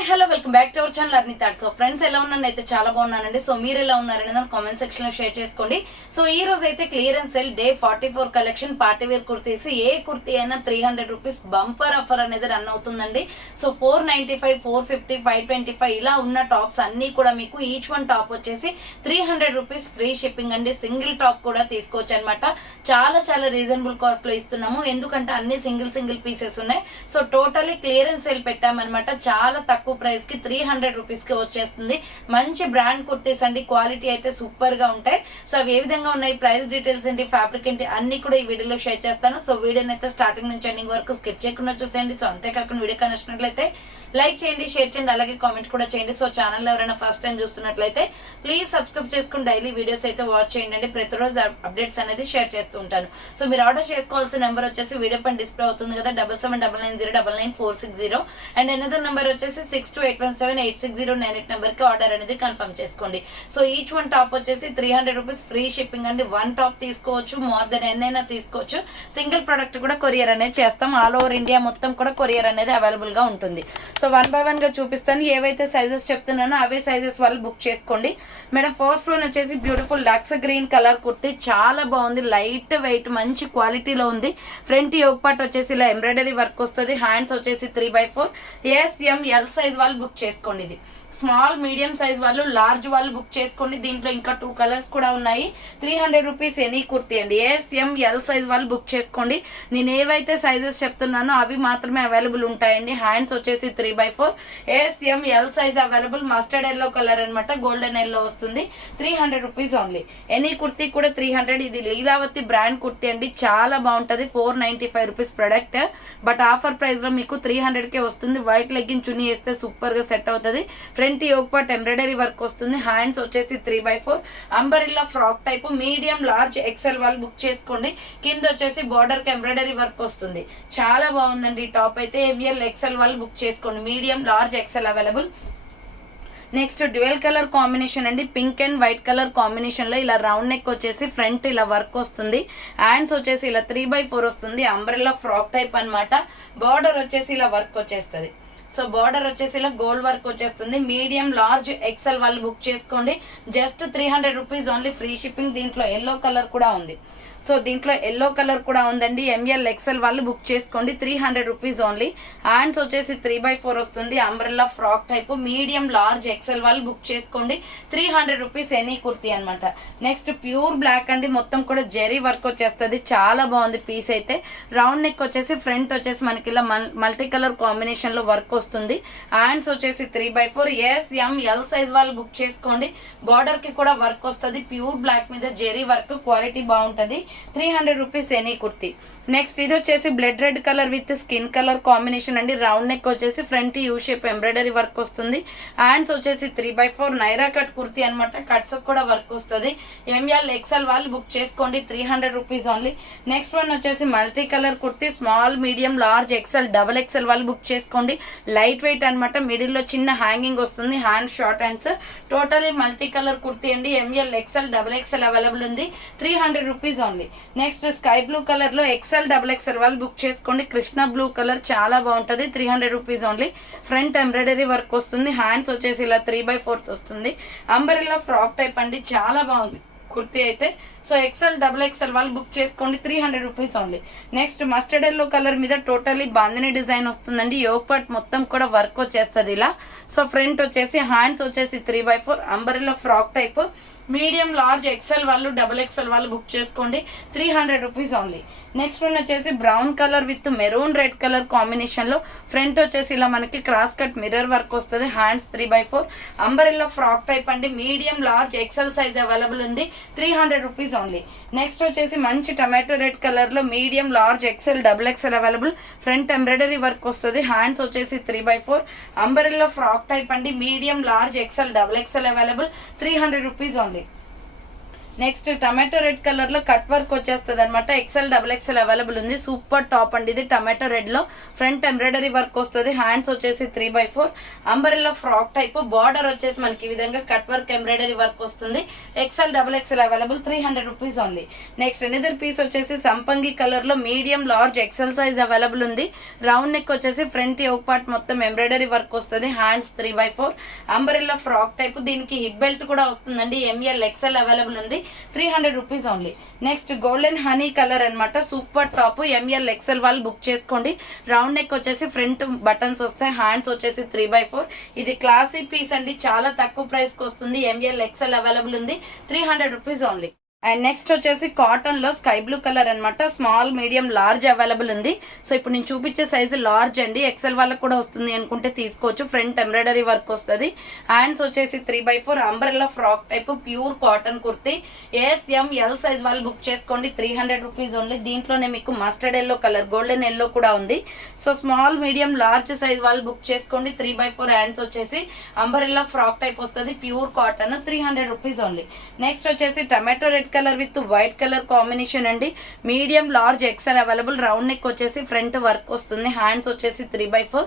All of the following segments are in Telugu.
Hi hello welcome back to our channel అర్ని thoughts. Friends ఎలా ఉన్నాను అయితే చాలా బాగున్నానండి. సో మీరు ఎలా ఉన్నారని దాన్ని కామెంట్ సెక్షన్ లో షేర్ చేసుకోండి. సో ఈ రోజు అయితే clearance sale day 44 collection party wear kurtis, ఏ కుర్తీ అయినా 300 రూపీస్ బంపర్ ఆఫర్ అనేది రన్ అవుతుందండి. సో 495, 450, 525 ఇలా ఉన్న టాప్స్ అన్ని కూడా మీకు ఈచ్ వన్ టాప్ వచ్చేసి 300 రూపీస్ ఫ్రీ షిప్పింగ్ అండి. సింగిల్ టాప్ కూడా తీసుకోవచ్చు అనమాట. చాలా చాలా రీజనబుల్ కాస్ట్ లో ఇస్తున్నాము, ఎందుకంటే అన్ని సింగిల్ పీసెస్ ఉన్నాయి. సో టోటలీ క్లియరెన్స్ సేల్ పెట్టామన్నమాట. చాలా తక్కువ ప్రైస్ కి 300 రూపీస్ కి వచ్చేస్తుంది. మంచి బ్రాండ్ కుర్తీస్ అండి, క్వాలిటీ అయితే సూపర్ గా ఉంటాయి. సో అవి ఏ విధంగా ఉన్నాయి, ప్రైస్ డీటెయిల్స్ ఏంటి, ఫ్యాబ్రిక్ ఏంటి అన్ని కూడా ఈ వీడియోలో షేర్ చేస్తాను. సో వీడియోని అయితే స్టార్టింగ్ నుంచి ఎండింగ్ వరకు స్కిప్ చేయకుండా చూసేయండి. సో అంతేకాకుండా వీడియో నచ్చినట్లయితే లైక్ చేయండి, షేర్ చేయండి, అలాగే కామెంట్ కూడా చేయండి. సో ఛానల్ ఎవరైనా ఫస్ట్ టైం చూస్తున్నట్లయితే ప్లీజ్ సబ్స్క్రైబ్ చేసుకుని డైలీ వీడియోస్ అయితే వాచ్ చేయండి. ప్రతిరోజు అప్డేట్స్ అనేది షేర్ చేస్తూ ఉంటాను. సో మీరు ఆర్డర్ చేసుకోవాల్సిన నెంబర్ వచ్చేసి వీడియో పైన డిస్ప్లే అవుతుంది కదా, 7799099460 అండ్ ఎనదర్ నెంబర్ వచ్చేసి 6281786098 నెంబర్ కి ఆర్డర్ అనేది కన్ఫర్మ్ చేసుకోండి. సో ఈచ్ వన్ టాప్ వచ్చేసి 300 రూపీస్ ఫ్రీ షిప్పింగ్ అండి. వన్ టాప్ తీసుకోవచ్చు, మోర్ దెన్ ఎన్నైనా తీసుకోవచ్చు. సింగిల్ ప్రొడక్ట్ కూడా కొరియర్ అనేది చేస్తాం. ఆల్ ఓవర్ ఇండియా మొత్తం కూడా కొరియర్ అనేది అవైలబుల్ గా ఉంటుంది. సో వన్ బై వన్ గా చూపిస్తాను. ఏవైతే సైజెస్ చెప్తున్నానో అవే సైజెస్ వాళ్ళు బుక్ చేసుకోండి. మేడం ఫస్ట్ వన్ వచ్చేసి beautiful looks green colour kurti, చాలా బాగుంది. లైట్ వెయిట్ మంచి క్వాలిటీలో ఉంది. ఫ్రంట్ యోగ్ పార్ట్ వచ్చేసి ఇలా ఎంబ్రాయిడరీ వర్క్ వస్తుంది. హ్యాండ్స్ వచ్చేసి 3x4 SML సైజ్ వాళ్ళు బుక్ చేసుకోండి. ఇది స్మాల్ మీడియం సైజ్ వాళ్ళు, లార్జ్ వాళ్ళు బుక్ చేసుకోండి. దీంట్లో ఇంకా 2 కలర్స్ కూడా ఉన్నాయి. 300 రూపీస్ ఎనీ కుర్తీ అండి. SML సైజ్ వాళ్ళు బుక్ చేసుకోండి. నేను ఏవైతే సైజెస్ చెప్తున్నానో అవి మాత్రమే అవైలబుల్ ఉంటాయండి. హ్యాండ్స్ వచ్చేసి 3x4 SML size available. Mustard yellow colour అనమాట, గోల్డెన్ ఎల్లో వస్తుంది. 300 రూపీస్ ఓన్లీ. ఎనీ కుర్తీ కూడా 300. ఇది లీలావతి బ్రాండ్ కుర్తీ అండి, చాలా బాగుంటది. 495 rupees product, but offer price లో మీకు 300 కే వస్తుంది. వైట్ లెగ్గిన్ చున్నీ వేస్తే సూపర్ గా సెట్ అవుతుంది. Front yoke part embroidery work వస్తుంది. హ్యాండ్స్ వచ్చేసి 3x4 umbrella frock type. Medium large XL వాళ్ళు బుక్ చేసుకోండి. కింద వచ్చేసి బార్డర్ కి ఎంబ్రాయిడరీ వర్క్ వస్తుంది. చాలా బాగుందండి ఈ టాప్ అయితే. ML XL వాళ్ళు బుక్ చేసుకోండి. Medium large XL available. Next dual colour combination అండి, pink and white colour combination లో ఇలా రౌండ్ నెక్ వచ్చేసి ఫ్రంట్ ఇలా వర్క్ వస్తుంది. హ్యాండ్స్ వచ్చేసి ఇలా 3x4 వస్తుంది. అంబ్రెల్లా ఫ్రాక్ టైప్ అన్నమాట. బార్డర్ వచ్చేసి ఇలా వర్క్ వచ్చేస్తుంది. సో బార్డర్ వచ్చేసి ఇలా గోల్డ్ వర్క్ వచ్చేస్తుంది. మీడియం లార్జ్ ఎక్సెల్ వాళ్ళు బుక్ చేసుకోండి. Just 300 rupees only free shipping. దీంట్లో ఎల్లో కలర్ కూడా ఉంది. సో దీంట్లో ఎల్లో కలర్ కూడా ఉందండి. ML XL వాళ్ళు బుక్ చేసుకోండి. 300 రూపీస్ ఓన్లీ. హ్యాండ్స్ వచ్చేసి 3x4 వస్తుంది. Umbrella frock type. Medium large XL వాళ్ళు బుక్ చేసుకోండి. 300 రూపీస్ ఎనీ కుర్తీ అనమాట. నెక్స్ట్ ప్యూర్ బ్లాక్ అండి, మొత్తం కూడా జెరీ వర్క్ వచ్చేస్తుంది. చాలా బాగుంది పీస్ అయితే. రౌండ్ నెక్ వచ్చేసి ఫ్రంట్ వచ్చేసి మనకి ఇలా మల్టీ కలర్ కాంబినేషన్ లో వర్క్ వస్తుంది. హ్యాండ్స్ వచ్చేసి 3x4 SML సైజ్ వాళ్ళు బుక్ చేసుకోండి. బార్డర్ కి కూడా వర్క్ వస్తుంది. ప్యూర్ బ్లాక్ మీద జెరీ వర్క్, క్వాలిటీ బాగుంటది. 300 రూపీస్ ఎనీ కుర్తీ. నెక్స్ట్ ఇది వచ్చేసి blood red colour with skin colour combination అండి. రౌండ్ నెక్ వచ్చేసి front U shape embroidery work వస్తుంది. హ్యాండ్స్ వచ్చేసి 3x4 నైరా కట్ కుర్తీ అనమాట. కట్స్ కూడా వర్క్ వస్తుంది. ML XL వాళ్ళు బుక్ చేసుకోండి. 300 రూపీస్ ఓన్లీ. నెక్స్ట్ వన్ వచ్చేసి multi colour kurti, small medium large XL double XL వాళ్ళు బుక్ చేసుకోండి. లైట్ వెయిట్ అనమాట. మిడిల్ లో చిన్న హ్యాంగింగ్ వస్తుంది. Hand short hands. Totally multi colour kurti అండి. ML XL double XL available ఉంది. 300 rupees only. Next sky blue colour లో XL డబుల్ XL వాళ్ళు బుక్ చేసుకోండి. కృష్ణ బ్లూ కలర్ చాలా బాగుంటది. 300 rupees only. Front embroidery work వస్తుంది. హ్యాండ్స్ వచ్చేసి ఇలా 3x4 వస్తుంది. అంబరిల్లా ఫ్రాక్ టైప్ అండి, చాలా బాగుంది కుర్తీ అయితే. సో XL డబుల్ XL వాళ్ళు బుక్ చేసుకోండి. 300 rupees only. Next mustard yellow colour మీద టోటలీ బాందిని డిజైన్ వస్తుందండి. యోగ్ పార్ట్ మొత్తం కూడా వర్క్ వచ్చేస్తుంది ఇలా. సో ఫ్రంట్ వచ్చేసి హ్యాండ్స్ వచ్చేసి 3x4 umbrella frock type. Medium large XL వాళ్ళు డబుల్ XL వాళ్ళు బుక్ చేసుకోండి. 300 రూపీస్ ఓన్లీ. నెక్స్ట్ వన్ వచ్చేసి brown colour with maroon red colour combination లో ఫ్రంట్ వచ్చేసి ఇలా మనకి క్రాస్ కట్ మిర్రర్ వర్క్ వస్తుంది. Hands 3x4 umbrella frock type అండి. Medium large XL size available ఉంది. 300 రూపీస్ ఓన్లీ. నెక్స్ట్ వచ్చేసి మంచి టమాటో రెడ్ కలర్ లో medium large XL double XL available. Front embroidery work వస్తుంది. హ్యాండ్స్ వచ్చేసి 3x4 అంబరిల్లా ఫ్రాక్ టైప్ అండి. Medium large XL double XL available. 300 rupees only. Next tomato red colour లో కట్ వర్క్ వచ్చేస్తుంది అనమాట. ఎక్సెల్ డబుల్ ఎక్సెల్ అవైలబుల్ ఉంది. సూపర్ టాప్ అండి ఇది. టమాటో రెడ్ లో ఫ్రంట్ ఎంబ్రాయిడరీ వర్క్ వస్తుంది. హ్యాండ్స్ వచ్చేసి 3/4 అంబరెల్లా ఫ్రాక్ టైప్. బార్డర్ వచ్చేసి మనకి ఈ విధంగా కట్ వర్క్ ఎంబ్రాయిడరీ వర్క్ వస్తుంది. XL double XL available 300 rupees only. Next another piece వచ్చేసి సంపంగి కలర్ లో medium large XL size available ఉంది. రౌండ్ నెక్ వచ్చేసి ఫ్రంట్ యోక్ పార్ట్ మొత్తం ఎంబ్రాయిడరీ వర్క్ వస్తుంది. Hands 3/4 umbrella frock type. దీనికి హిప్ బెల్ట్ కూడా వస్తుందండి. ఎంఎల్ ఎక్సెల్ అవైలబుల్ ఉంది. 300 rupees only. Next golden honey colour అనమాట. Super top. ఎంఎల్ ఎక్సెల్ వాళ్ళు బుక్ చేసుకోండి. రౌండ్ నెక్ వచ్చేసి ఫ్రంట్ బటన్స్ వస్తాయి. హ్యాండ్స్ వచ్చేసి 3/4. ఇది క్లాసీ పీస్ అండి. చాలా తక్కువ ప్రైస్ కి వస్తుంది. ఎంఎల్ ఎక్సెల్ అవైలబుల్ ఉంది. 300 రూపీస్ ఓన్లీ. అండ్ నెక్స్ట్ వచ్చేసి కాటన్ లో స్కై బ్లూ కలర్ అనమాట. స్మాల్ మీడియం లార్జ్ అవైలబుల్ ఉంది. సో ఇప్పుడు నేను చూపించే సైజు లార్జ్ అండి. ఎక్సెల్ వాళ్ళకి కూడా వస్తుంది అనుకుంటే తీసుకోవచ్చు. ఫ్రంట్ ఎంబ్రాయిడరీ వర్క్ వస్తుంది. హ్యాండ్స్ వచ్చేసి 3/4 umbrella frock type pure cotton kurti. L size వాళ్ళు బుక్ చేసుకోండి. 300 రూపీస్ ఓన్లీ. దీంట్లోనే మీకు mustard yellow colour, golden yellow కూడా ఉంది. So small medium large size వాళ్ళు బుక్ చేసుకోండి. 3/4 హ్యాండ్స్ వచ్చేసి అంబ్రెల్లా ఫ్రాక్ టైప్ వస్తుంది. Pure cotton. 300 rupees only. Next వచ్చేసి tomato red colour with white colour combination అండి. Medium large XL available. Round neck వచ్చేసి ఫ్రంట్ వర్క్ వస్తుంది. హ్యాండ్స్ వచ్చేసి 3/4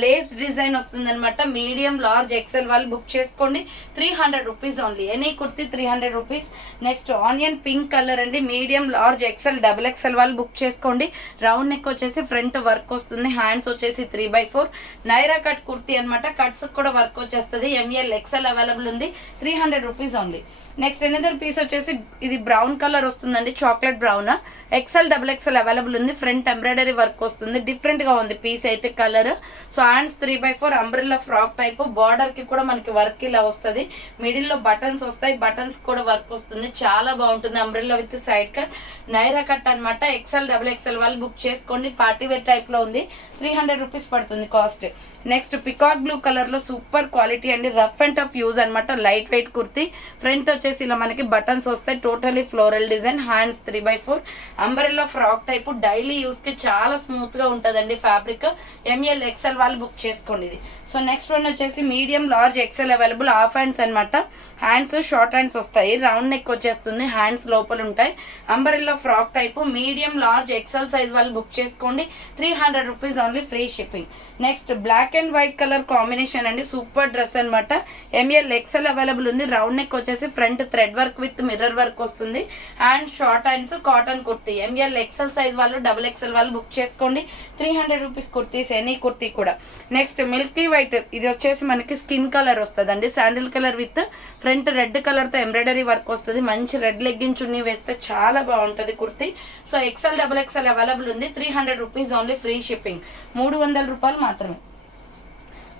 లేస్ డిజైన్ వస్తుంది అనమాట. మీడియం లార్జ్ ఎక్సెల్ వాళ్ళు బుక్ చేసుకోండి. 300 rupees only. Any kurti 300 rupees. Next onion pink colour అండి. Medium large XL double XL వాళ్ళు బుక్ చేసుకోండి. రౌండ్ నెక్ వచ్చేసి ఫ్రంట్ వర్క్ వస్తుంది. హ్యాండ్స్ వచ్చేసి 3/4 నైరా కట్ కుర్తి అనమాట. కట్స్ కూడా వర్క్ వచ్చేస్తుంది. ఎంఎల్ ఎక్సెల్ అవైలబుల్ ఉంది. 300 rupees only. Next another piece వచ్చేసి ఇది బ్రౌన్ కలర్ వస్తుందండి. Chocolate brown. XL double XL available ఉంది. ఫ్రంట్ ఎంబ్రాయిడరీ వర్క్ వస్తుంది. డిఫరెంట్ గా ఉంది పీస్ అయితే colour. So hands 3/4 umbrella frock type. Border కి కూడా మనకి వర్క్ ఇలా వస్తుంది. మిడిల్ లో బటన్స్ వస్తాయి. బటన్స్ కూడా వర్క్ వస్తుంది. చాలా బాగుంటుంది. Umbrella with side cut Naira cut అనమాట. ఎక్సెల్ డబుల్ ఎక్సెల్ వాళ్ళు బుక్ చేసుకోండి. పార్టీ వేర్ టైప్ లో ఉంది. 300 రూపీస్ పడుతుంది cost. Next peacock blue colour లో సూపర్ క్వాలిటీ అండి. రఫ్ అండ్ టఫ్ యూజ్ అనమాట. Light weight kurti. ఫ్రంట్ వచ్చేసి ఇలా మనకి బటన్స్ వస్తాయి. Totally floral design. Hands 3/4 umbrella frock type. Daily use కి చాలా స్మూత్ గా ఉంటదండి ఫ్యాబ్రిక్. ఎంఎల్ ఎక్సెల్ వాళ్ళు బుక్ చేసుకోండి ఇది. సో నెక్స్ట్ వన్ వచ్చేసి medium large XL available. Half hands అనమాట. హ్యాండ్స్ షార్ట్ హ్యాండ్స్ వస్తాయి. రౌండ్ నెక్ వచ్చేస్తుంది. హ్యాండ్స్ లోపల ఉంటాయి. Umbrella frock type. Medium large XL size వాళ్ళు బుక్ చేసుకోండి. 300 rupees only. Free shipping. Next black and white colour combination అండి. సూపర్ డ్రెస్ అనమాట. ఎంఎల్ ఎక్సెల్ అవైలబుల్ ఉంది. రౌండ్ నెక్ వచ్చేసి front thread work with mirror work వస్తుంది. And short hands cotton kurti. M L XL size వాళ్ళు డబుల్ ఎక్సెల్ వాళ్ళు బుక్ చేసుకోండి. 300 రూపీస్ కుర్తీస్. ఎనీ కుర్తీ కూడా. Next milky white. ఇది వచ్చేసి మనకి స్కిన్ కలర్ వస్తుంది అండి. Sandal colour with front red colour తో ఎంబ్రాయిడరీ వర్క్ వస్తుంది. మంచి రెడ్ లెగ్గిన్ చున్నీ వేస్తే చాలా బాగుంటది kurti. So XL double XL available ఉంది. 300 రూపీస్ ఓన్లీ. Free shipping. 300 రూపాయలు మాత్రమే.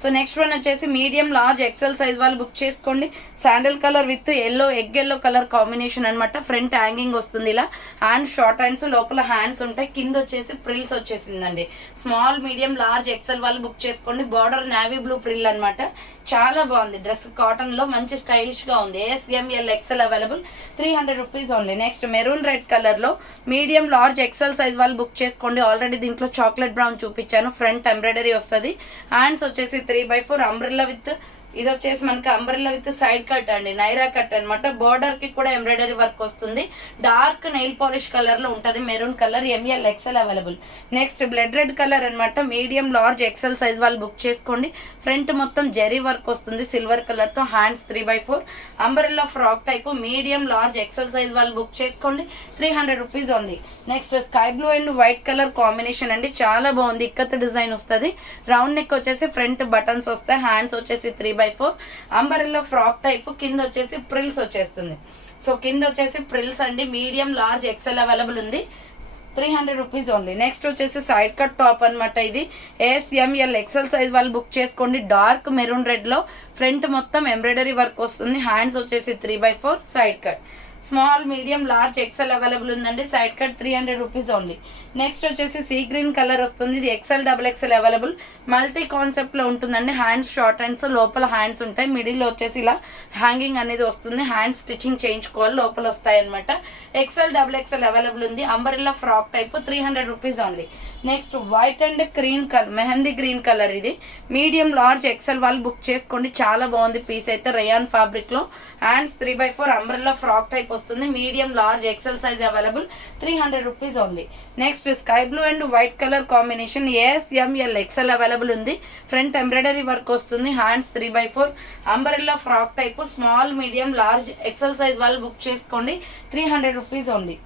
సో నెక్స్ట్ వన్ వచ్చేసి మీడియం లార్జ్ ఎక్సెల్ సైజ్ వాళ్ళు బుక్ చేసుకోండి. Sandal colour with yellow egg yellow colour combination అనమాట. ఫ్రంట్ హ్యాంగింగ్ వస్తుంది ఇలా. Hand short hands. లోపల హ్యాండ్స్ ఉంటాయి. కింద వచ్చేసి ప్రిల్స్ వచ్చేసిందండి. స్మాల్ మీడియం లార్జ్ ఎక్సెల్ వాళ్ళు బుక్ చేసుకోండి. బార్డర్ నావీ బ్లూ ప్రిల్ అనమాట. చాలా బాగుంది డ్రెస్. కాటన్ లో మంచి స్టైలిష్ గా ఉంది. SML XL available. 300 rupees only. Next maroon red colour లో మీడియం లార్జ్ ఎక్సెల్ సైజ్ వాళ్ళు బుక్ చేసుకోండి. ఆల్రెడీ దీంట్లో చాక్లెట్ బ్రౌన్ చూపించాను. ఫ్రంట్ ఎంబ్రాయిడరీ వస్తుంది. హ్యాండ్స్ వచ్చేసి 3/4 అంబ్రెల్లా విత్ ఇది వచ్చేసి మనకి అంబ్రెల్లా విత్ సైడ్ కట్ అండి. నైరా కట్ అనమాట. బార్డర్ కి కూడా ఎంబ్రాయిడరీ వర్క్ వస్తుంది. డార్క్ నెయిల్ పాలిష్ కలర్ లో ఉంటది. Maroon colour. ML XL available. Next blood red colour అనమాట. మీడియం లార్జ్ ఎక్సెల్ సైజ్ వాళ్ళు బుక్ చేసుకోండి. ఫ్రంట్ మొత్తం జెరీ వర్క్ వస్తుంది సిల్వర్ కలర్ తో. Hands 3/4 umbrella frock type. Medium large XL size వాళ్ళు బుక్ చేసుకోండి. 300 rupees only. Next sky blue and white colour combination అండి. చాలా బాగుంది. ఇక్కత్ డిజైన్ వస్తుంది. రౌండ్ నెక్ వచ్చేసి ఫ్రంట్ బటన్స్ వస్తాయి. హ్యాండ్స్ వచ్చేసి 3/4 అంబరెల్లా ఫ్రాక్ టైప్. కింద వచ్చేసి ప్రిల్స్ వచ్చేస్తుంది. సో కింద వచ్చేసి ప్రిల్స్ అండి. మీడియం లార్జ్ ఎక్సెల్ అవైలబుల్ ఉంది. 300 రూపీస్ ఓన్లీ. నెక్స్ట్ వచ్చేసి సైడ్ కట్ టాప్ అనమాట. ఇది ఎస్ఎంఎల్ ఎక్సెల్ సైజ్ వాళ్ళు బుక్ చేసుకోండి. డార్క్ మెరూన్ రెడ్ లో ఫ్రంట్ మొత్తం ఎంబ్రాయిడరీ వర్క్ వస్తుంది. హ్యాండ్స్ వచ్చేసి 3/4 side cut. Small medium large XL available ఉందండి. Side cut 300 rupees only. Next వచ్చేసి సీ గ్రీన్ కలర్ వస్తుంది. ఇది XL double XL available. Multi concept లో ఉంటుందండి. హ్యాండ్స్ షార్ట్ హ్యాండ్స్, లోపల హ్యాండ్స్ ఉంటాయి. మిడిల్ లో వచ్చేసి ఇలా హ్యాంగింగ్ అనేది వస్తుంది. హ్యాండ్స్ స్టిచ్చింగ్ చేయించుకోవాలి, లోపల వస్తాయి అనమాట. ఎక్సెల్ డబుల్ ఎక్సెల్ అవైలబుల్ ఉంది. Umbrella frock type 300 rupees only. Next white and green colour, mehndi green colour. ఇది మీడియం లార్జ్ ఎక్సెల్ వాళ్ళు బుక్ చేసుకోండి. చాలా బాగుంది పీస్ అయితే. రేయాన్ ఫ్యాబ్రిక్ లో హ్యాండ్స్ 3/4 అంబ్రెల్లా ఫ్రాక్ టైప్ వస్తుంది. Medium large XL size available. 300 rupees only. Next sky blue and white colour combination. ASML XL available ఉంది. ఫ్రంట్ ఎంబ్రాయిడరీ వర్క్ వస్తుంది. Hands 3/4 umbrella frock type. Small medium large XL size వాళ్ళు బుక్ చేసుకోండి. 300 రూపీస్ ఓన్లీ.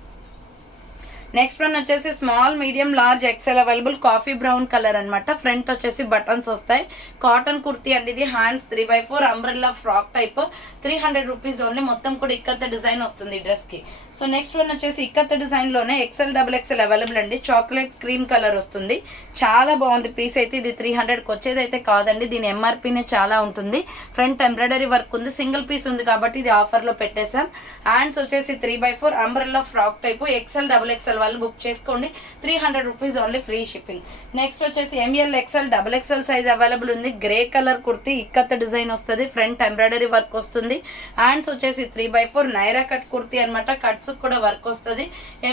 నెక్స్ట్ వన్ వచ్చేసి small medium large XL available. Coffee brown colour అనమాట. ఫ్రంట్ వచ్చేసి బటన్స్ వస్తాయి. కాటన్ కుర్తీ అండి ఇది. Hands 3/4 umbrella frock type. 300 rupees only. మొత్తం కూడా ఇక్కత డిజైన్ వస్తుంది ఈ డ్రెస్ కి. సో నెక్స్ట్ వన్ వచ్చేసి ఇక్కత డిజైన్ లోనే ఎక్సెల్ డబుల్ ఎక్సెల్ అవైలబుల్ అండి. చాక్లెట్ క్రీమ్ కలర్ వస్తుంది. చాలా బాగుంది పీస్ అయితే. ఇది 300కి వచ్చేది అయితే కాదండి. దీని MRPనే చాలా ఉంటుంది. ఫ్రంట్ ఎంబ్రాయిడరీ వర్క్ ఉంది. సింగిల్ పీస్ ఉంది కాబట్టి ఇది ఆఫర్ లో పెట్టేసాం. హ్యాండ్స్ వచ్చేసి 3/4 umbrella frock type. XL double XL వాళ్ళు బుక్ చేసుకోండి. 300 rupees only, free shipping. Next వచ్చేసి ML XL double XL size available ఉంది. Grey colour kurti ikat design వస్తుంది. ఫ్రంట్ ఎంబ్రాయిడరీ వర్క్ వస్తుంది. హ్యాండ్స్ వచ్చేసి 3/4 నైరా కట్ కుర్తీ అనమాట. కట్స్ కూడా వర్క్ వస్తుంది.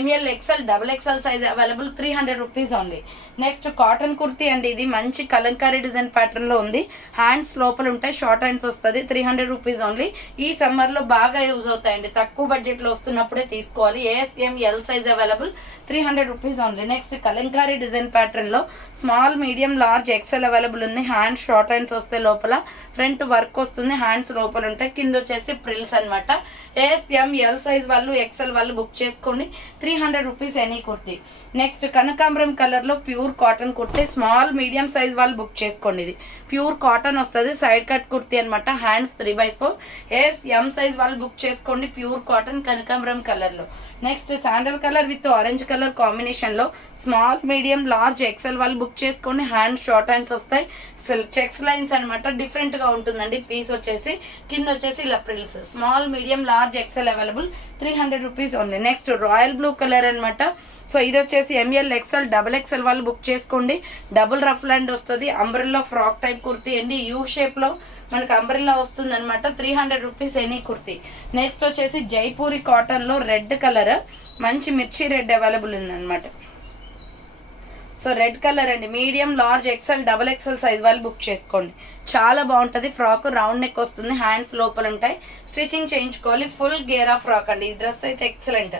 ML XL double XL size available. 300 rupees only. Next cotton kurti అండి. ఇది మంచి కలంకారీ డిజైన్ ప్యాటర్న్ లో ఉంది. హ్యాండ్స్ లోపల ఉంటాయి. షార్ట్ హ్యాండ్స్ వస్తుంది. 300 రూపీస్ ఓన్లీ. ఈ సమ్మర్ లో బాగా యూజ్ అవుతాయండి. తక్కువ బడ్జెట్ లో వస్తున్నప్పుడే తీసుకోవాలి. ASML size available. 300 rupees only. Next Kalamkari design pattern లో small medium large XL available ఉంది. హ్యాండ్స్ షార్ట్ హ్యాండ్స్ వస్తాయి. లోపల ఫ్రంట్ వర్క్ వస్తుంది. హ్యాండ్స్ లోపల ఉంటాయి. కింద వచ్చేసి ప్రిల్స్ అనమాట. ASML సైజ్ వాళ్ళు ఎక్సెల్ వాళ్ళు బుక్ చేసుకోండి. 300 రూపీస్ ఎనీ కుర్తీ. నెక్స్ట్ కనకాంబరం కలర్ లో pure cotton kurti. Small medium size వాళ్ళు బుక్ చేసుకోండి. ఇది ప్యూర్ కాటన్ వస్తుంది. సైడ్ కట్ కుర్తీ అనమాట. హ్యాండ్స్ 3/4. ASM సైజ్ వాళ్ళు బుక్ చేసుకోండి. ప్యూర్ కాటన్ కనకాంబరం కలర్ లో. Next sandal colour with orange colour combination లో స్మాల్ మీడియం లార్జ్ ఎక్సెల్ వాళ్ళు బుక్ చేసుకోండి. హ్యాండ్ షార్ట్ హ్యాండ్స్ వస్తాయి. చెక్స్ లైన్స్ అనమాట. డిఫరెంట్ గా ఉంటుందండి పీస్ వచ్చేసి. కింద వచ్చేసి ఇలా frills. Small medium large XL available. 300 rupees only. Next royal blue colour అనమాట. సో ఇది వచ్చేసి ML ఎక్సెల్ డబుల్ ఎక్సెల్ వాళ్ళు బుక్ చేసుకోండి. డబుల్ రఫ్ ల్యాండ్ వస్తుంది. అంబ్రెల్లా ఫ్రాక్ టైప్ కుర్తీ అండి. యూ షేప్ లో మనకు అంబ్రెల్లా వస్తుంది అనమాట. 300 రూపీస్ ఎనీ కుర్తీ. నెక్స్ట్ వచ్చేసి జైపూరి కాటన్ లో రెడ్ కలర్, మంచి మిర్చి రెడ్ అవైలబుల్ ఉంది అనమాట. సో రెడ్ కలర్ అండి. Medium large XL double XL size వాళ్ళు బుక్ చేసుకోండి. చాలా బాగుంటుంది. ఫ్రాక్ రౌండ్ నెక్ వస్తుంది. హ్యాండ్స్ లోపల ఉంటాయి. స్టిచ్చింగ్ చేయించుకోవాలి. ఫుల్ గేరా ఫ్రాక్ అండి. ఈ డ్రెస్ అయితే ఎక్సలెంట్.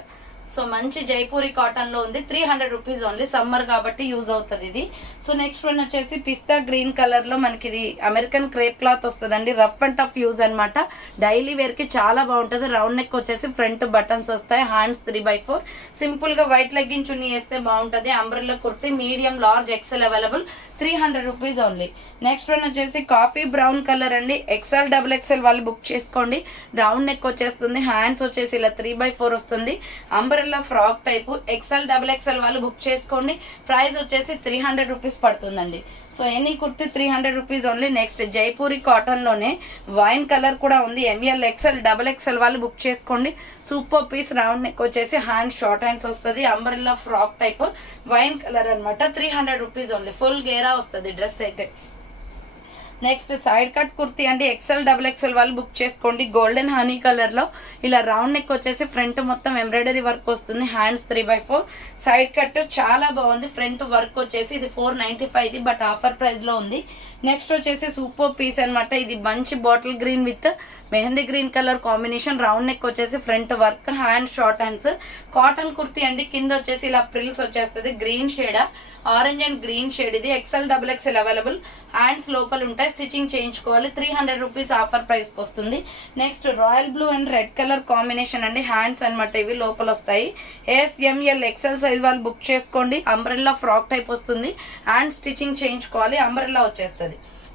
సో మంచి జైపూరి కాటన్ లో ఉంది. 300 రూపీస్ ఓన్లీ. సమ్మర్ కాబట్టి యూజ్ అవుతుంది ఇది. సో నెక్స్ట్ వన్ వచ్చేసి పిస్తా గ్రీన్ కలర్ లో మనకి ఇది అమెరికన్ క్రేప్ క్లాత్ వస్తుందండి. రఫ్ అండ్ టఫ్ యూజ్ అనమాట. డైలీ వేర్ కి చాలా బాగుంటుంది. రౌండ్ నెక్ వచ్చేసి ఫ్రంట్ బటన్స్ వస్తాయి. హ్యాండ్స్ 3/4. సింపుల్ గా వైట్ లెగ్గిన్ చున్నీ వేస్తే బాగుంటుంది. Umbrella kurti medium large XL available. 300 rupees only. Next one వచ్చేసి కాఫీ బ్రౌన్ కలర్ అండి. ఎక్సెల్ డబుల్ ఎక్సెల్ వాళ్ళు బుక్ చేసుకోండి. రౌండ్ నెక్ వచ్చేస్తుంది. హ్యాండ్స్ వచ్చేసి ఇలా 3/4 వస్తుంది. Umbrella frock type. XL double XL వాళ్ళు బుక్ చేసుకోండి. ప్రైస్ వచ్చేసి 300 రూపీస్ పడుతుందండి. So any kurti 300 rupees only. Next Jaipuri cotton లోనే వైన్ కలర్ కూడా ఉంది. ML ఎక్సెల్ డబుల్ ఎక్సెల్ వాళ్ళు బుక్ చేసుకోండి. Super piece. రౌండ్ నెక్ వచ్చేసి హ్యాండ్ షార్ట్ హ్యాండ్స్ వస్తుంది. Umbrella frock type wine colour అనమాట. 300 రూపీస్ ఓన్లీ. ఫుల్ గేరా వస్తుంది డ్రెస్ అయితే. నెక్స్ట్ సైడ్ కట్ కుర్తీ అండి. ఎక్సెల్ డబుల్ ఎక్సెల్ వాళ్ళు బుక్ చేసుకోండి. గోల్డెన్ హనీ కలర్ లో ఇలా రౌండ్ నెక్ వచ్చేసి ఫ్రంట్ మొత్తం ఎంబ్రాయిడరీ వర్క్ వస్తుంది. హ్యాండ్స్ 3/4. సైడ్ కట్ చాలా బాగుంది. ఫ్రంట్ వర్క్ వచ్చేసి ఇది 495 ఇది, బట్ ఆఫర్ ప్రైస్ లో ఉంది. నెక్స్ట్ వచ్చేసి సూపర్ పీస్ అనమాట. ఇది మంచి bottle green with mehndi green colour combination. Round neck వచ్చేసి front work. Hand short hands. Cotton kurti అండి. కింద వచ్చేసి ఇలా ప్రిల్స్ వచ్చేస్తుంది. Green shade, orange and green shade. ఇది XL double XL available. Hands లోపల ఉంటాయి. స్టిచ్చింగ్ చేయించుకోవాలి. 300 రూపీస్ ఆఫర్ ప్రైస్ కి వస్తుంది. Next royal blue and red colour combination అండి. హ్యాండ్స్ అనమాట ఇవి లోపల వస్తాయి. ASML ఎక్సెల్ సైజ్ వాళ్ళు బుక్ చేసుకోండి. అంబ్రెల్లా ఫ్రాక్ టైప్ వస్తుంది. హ్యాండ్ స్టిచ్చింగ్ చేయించుకోవాలి. అంబ్రెల్లా వచ్చేస్తుంది.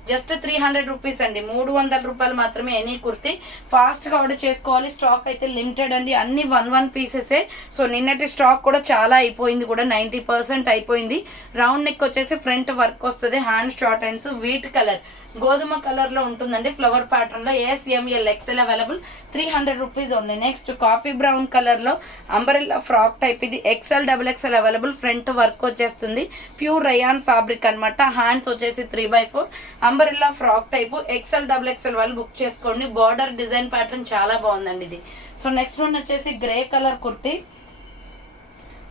జస్ట్ 300 రూపీస్ అండి. 300 రూపాయలు మాత్రమే ఎనీ కుర్తి. ఫాస్ట్ గా ఆర్డర్ చేసుకోవాలి. స్టాక్ అయితే లిమిటెడ్ అండి. అన్ని 1 పీసెసే. సో నిన్నటి స్టాక్ కూడా చాలా అయిపోయింది కూడా. 90% అయిపోయింది. రౌండ్ నెక్ వచ్చేసి ఫ్రంట్ వర్క్ వస్తుంది. Hand short hands. Wheat colour గోధుమ కలర్ లో ఉంటుందండి, ఫ్లవర్ ప్యాటర్న్ లో. ASML XL available 300 rupees only. Next coffee brown colour లో అంబరెల్లా ఫ్రాక్ టైప్, ఇది XL XXL available. Front work వచ్చేస్తుంది, ప్యూర్ రయాన్ ఫ్యాబ్రిక్ అనమాట. హ్యాండ్స్ వచ్చేసి 3/4 umbrella frock type. XL XXL వాళ్ళు బుక్ చేసుకోండి. బార్డర్ డిజైన్ ప్యాటర్న్ చాలా బాగుందండి ఇది. సో నెక్స్ట్ వన్ వచ్చేసి grey colour kurti.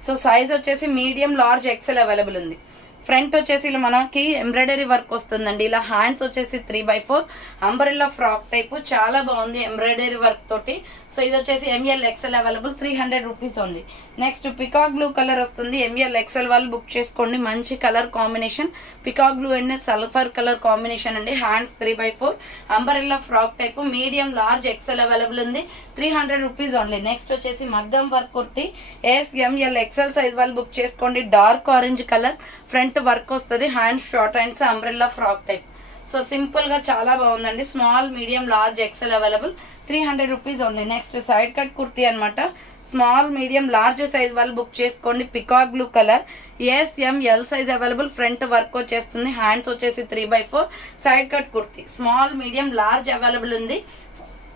So size వచ్చేసి మీడియం లార్జ్ XL అవైలబుల్ ఉంది. ఫ్రంట్ వచ్చేసి ఇలా మనకి ఎంబ్రాయిడరీ వర్క్ వస్తుందండి. ఇలా హ్యాండ్స్ వచ్చేసి 3/4 అంబరెల్లా ఫ్రాక్ టైప్, చాలా బాగుంది ఎంబ్రాయిడరీ వర్క్ తోటి. సో ఇది వచ్చేసి ML XL available 300 rupees only. Next peacock blue colour వస్తుంది. ML XL వాళ్ళు బుక్ చేసుకోండి. మంచి colour combination, peacock blue and sulphur colour combination అండి. Hands 3/4 umbrella frock type, medium large XL available ఉంది. 300 రూపీస్ ఓన్లీ. నెక్స్ట్ వచ్చేసి మగ్గం work kurti. ASML XL size వాళ్ళు బుక్ చేసుకోండి. Dark orange colour, front work వస్తుంది. Hands short hands, umbrella frock type. So simple గా చాలా బాగుందండి. Small medium large XL available 300 rupees only. Next side cut kurti అనమాట. స్మాల్ మీడియం లార్జ్ సైజ్ వాళ్ళు బుక్ చేసుకోండి. Peacock blue colour. ASML size available. Front work వచ్చేస్తుంది. హ్యాండ్స్ వచ్చేసి 3/4 side cut kurti. Small medium large available ఉంది.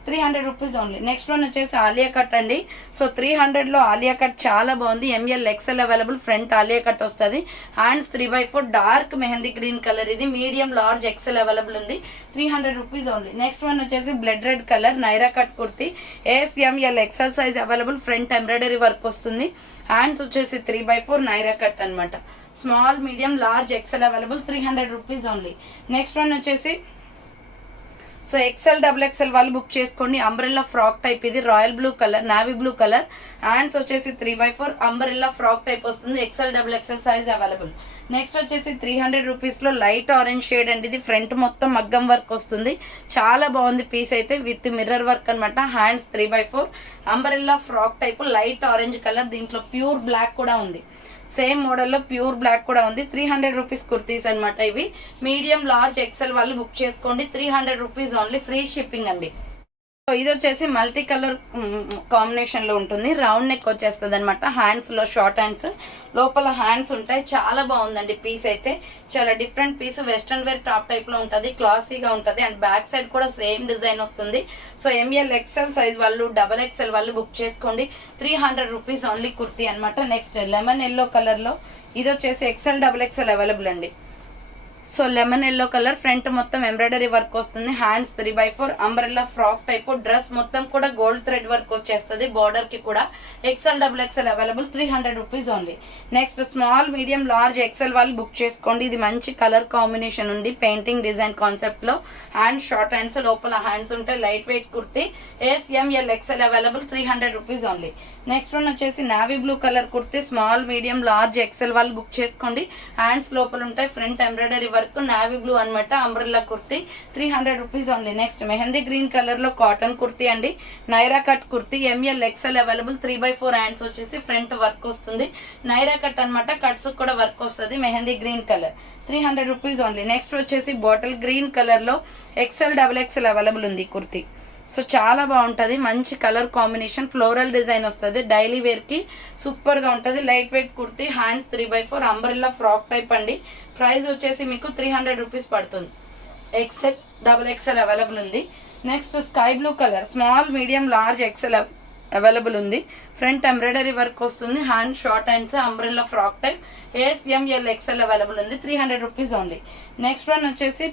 300 రూపీస్ ఓన్లీ. నెక్స్ట్ వన్ వచ్చేసి ఆలియా కట్ అండి. సో 300 లో ఆలియా కట్ చాలా బాగుంది. ML XL available. Front Alia cut వస్తుంది. Hands 3/4 dark mehndi green colour. ఇది మీడియం లార్జ్ XL అవైలబుల్ ఉంది. 300 రూపీస్ ఓన్లీ. నెక్స్ట్ వన్ వచ్చేసి blood red colour Naira cut kurti. ASML XL size available. Front embroidery work వస్తుంది. హ్యాండ్స్ వచ్చేసి 3/4 నైరా కట్ అనమాట. Small medium large XL available 300 rupees only. Next one వచ్చేసి సో XL XXL వాళ్ళు బుక్ చేసుకోండి. అంబ్రెల్లా ఫ్రాక్ టైప్, ఇది royal blue colour, navy blue colour. Hands వచ్చేసి 3/4 అంబ్రెల్లా ఫ్రాక్ టైప్ వస్తుంది. XL XXL size available. Next వచ్చేసి 300 రూపీస్ లో లైట్ ఆరెంజ్ షేడ్ అండి. ఇది ఫ్రంట్ మొత్తం మగ్గం వర్క్ వస్తుంది. చాలా బాగుంది పీస్ అయితే, విత్ మిర్రర్ వర్క్ అనమాట. Hands 3/4 umbrella frock type, light orange colour. దీంట్లో ప్యూర్ బ్లాక్ కూడా ఉంది. సేమ్ మోడల్లో ప్యూర్ బ్లాక్ కూడా ఉంది. 300 రూపీస్ కుర్తీస్ అనమాట ఇవి. మీడియం లార్జ్ XL వాళ్ళు బుక్ చేసుకోండి. 300 రూపీస్ ఓన్లీ. ఫ్రీ షిప్పింగ్ అండి. సో ఇది వచ్చేసి మల్టీ కలర్ కాంబినేషన్ లో ఉంటుంది. రౌండ్ నెక్ వచ్చేస్తుంది అనమాట. హ్యాండ్స్ లో షార్ట్ హ్యాండ్స్, లోపల హ్యాండ్స్ ఉంటాయి. చాలా బాగుందండి పీస్ అయితే. చాలా different piece. Western wear top type లో ఉంటుంది. క్లాసీగా ఉంటుంది. అండ్ బ్యాక్ సైడ్ కూడా సేమ్ డిజైన్ వస్తుంది. సో ML XL సైజ్ వాళ్ళు XXL వాళ్ళు బుక్ చేసుకోండి. 300 రూపీస్ ఓన్లీ కుర్తీ అనమాట. నెక్స్ట్ లెమన్ ఎల్లో కలర్ లో ఇది వచ్చేసి XL XXL అవైలబుల్ అండి. So lemon yellow colour. Front మొత్తం ఎంబ్రాయిడరీ వర్క్ వస్తుంది. Hands 3/4 umbrella frock type. Dress మొత్తం కూడా గోల్డ్ థ్రెడ్ వర్క్ వచ్చేస్తుంది. బార్డర్ కి కూడా. XL XXL available 300 rupees only. Next small medium large XL వాళ్ళు బుక్ చేసుకోండి. ఇది మంచి కలర్ కాంబినేషన్ ఉంది. పెయింటింగ్ డిజైన్ కాన్సెప్ట్ లో. హ్యాండ్స్ షార్ట్ హ్యాండ్స్, లోపల హ్యాండ్స్ ఉంటాయి. Light weight kurti. ASML XL available 300 rupees only. Next one వచ్చేసి navy blue colour kurti. Small medium large XL వాళ్ళు బుక్ చేసుకోండి. హ్యాండ్స్ లోపల ఉంటాయి. Front embroidery work, navy blue అనమాట. Umbrella kurti 300 rupees only. Next mehndi green colour లో కాటన్ కుర్తీ అండి. Naira cut kurti. ML XL available. 3/4 hands వచ్చేసి ఫ్రంట్ వర్క్ వస్తుంది. నైరా కట్ అనమాట. కట్స్ కూడా వర్క్ వస్తుంది. Mehndi green colour 300 rupees only. Next వచ్చేసి బాటిల్ గ్రీన్ కలర్ లో XL XXL అవైలబుల్ ఉంది కుర్తీ. సో చాలా బాగుంటుంది. మంచి కలర్ కాంబినేషన్, ఫ్లోరల్ డిజైన్ వస్తుంది. డైలీ వేర్ కి సూపర్ గా ఉంటుంది. Light weight kurti. Hands 3/4 umbrella frock type అండి. ప్రైస్ వచ్చేసి మీకు 300 రూపీస్ పడుతుంది. XL XXL అవైలబుల్ ఉంది. Next sky blue colour. Small medium large XL available ఉంది. ఫ్రంట్ ఎంబ్రాయిడరీ వర్క్ వస్తుంది. Hand short hands, umbrella frock type. ASML XL available ఉంది. 300 రూపీస్ ఓన్లీ. నెక్స్ట్ వన్ వచ్చేసి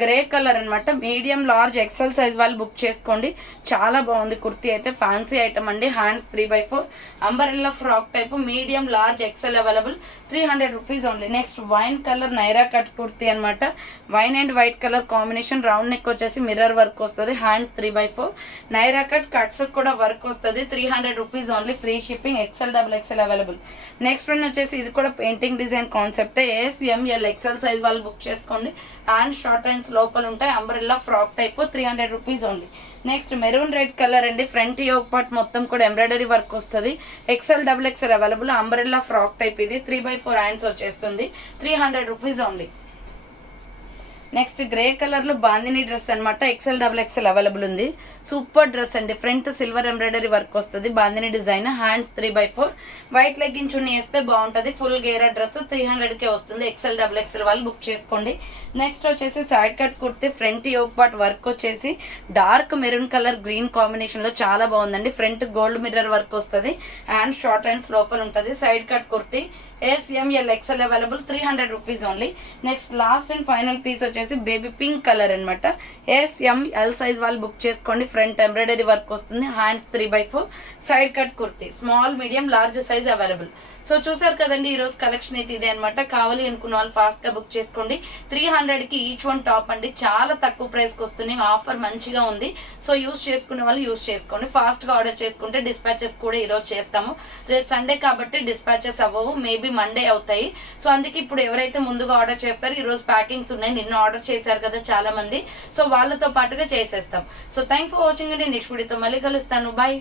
గ్రే కలర్ అనమాట. మీడియం లార్జ్ XL సైజ్ వాళ్ళు బుక్ చేసుకోండి. చాలా బాగుంది కుర్తీ అయితే. ఫ్యాన్సీ ఐటమ్ అండి. Hands 3/4 umbrella frock type. Medium large XL available. 300 rupees only. Next wine colour Naira cut kurti అనమాట. Wine and white colour combination. Round neck వచ్చేసి మిర్రర్ వర్క్ వస్తుంది. Hands 3/4 Naira cut. కట్స్ కూడా వర్క్ వస్తుంది. 300 rupees only. Free shipping. XL XXL available. Next one వచ్చేసి ఇది కూడా painting design concept. ASML XL size వాళ్ళు బుక్ చేసుకోండి. హ్యాండ్ షార్ట్ హ్యాండ్స్ లోపల ఉంటాయి. Umbrella frock type. 300 rupees only. Next maroon red colour అండి. ఫ్రంట్ యోగ్ పార్ట్ మొత్తం కూడా ఎంబ్రాయిడరీ వర్క్ వస్తుంది. XL XXL available. Umbrella frock type. ఇది 3/4 హ్యాండ్స్ వచ్చేస్తుంది. 300 rupees only. Next grey colour లో బాందిని డ్రెస్ అనమాట, XL XXL అవైలబుల్ ఉంది. సూపర్ డ్రెస్ అండి. ఫ్రంట్ సిల్వర్ ఎంబ్రాయిడరీ వర్క్ వస్తుంది, bandhani design, hands 3/4, white legging చున్నీ వేస్తే బాగుంటది. ఫుల్ గేరా డ్రెస్ 300కే వస్తుంది. XL XXL వాళ్ళు బుక్ చేసుకోండి. నెక్స్ట్ వచ్చేసి side cut kurti, front yoke part work వచ్చేసి dark maroon colour green combination లో చాలా బాగుందండి. ఫ్రంట్ గోల్డ్ మిర్రర్ వర్క్ వస్తుంది, హ్యాండ్ షార్ట్ హ్యాండ్స్ లోపల ఉంటుంది. Side cut kurti SML XL available, 300 rupees only. Next last and final piece వచ్చేసి బేబీ పింక్ కలర్ అనమాట. SML సైజ్ వాళ్ళు బుక్ చేసుకోండి. ఫ్రంట్ ఎంబ్రాయిడరీ వర్క్ వస్తుంది, hands 3/4, side cut kurti small medium large size available. So చూసారు కదండి, ఈ రోజు కలెక్షన్ అయితే ఇదే అనమాట. కావాలి అనుకున్న వాళ్ళు ఫాస్ట్ గా బుక్ చేసుకోండి. 300కి ఈచ్ వన్ టాప్ అండి, చాలా తక్కువ ప్రైస్ కి వస్తున్నాయి. ఆఫర్ మంచిగా ఉంది. సో యూస్ చేసుకునే వాళ్ళు యూస్ చేసుకోండి. ఫాస్ట్ గా ఆర్డర్ చేసుకుంటే డిస్పాచెస్ కూడా ఈ రోజు చేస్తాము. రేపు సండే కాబట్టి డిస్పాచెస్ అవ్వవు, మేబీ మండే అవుతాయి. సో అందుకే ఇప్పుడు ఎవరైతే ముందుగా ఆర్డర్ చేస్తారో ఈ రోజు ప్యాకింగ్స్ ఉన్నాయి. నిన్న ఆర్డర్ చేశారు కదా చాలా మంది, సో వాళ్ళతో పాటుగా చేసేస్తాం. సో థ్యాంక్ ఫర్ వాచింగ్ అండి. నెక్స్ట్ వీడియోతో మళ్ళీ కలుస్తాను. బాయ్.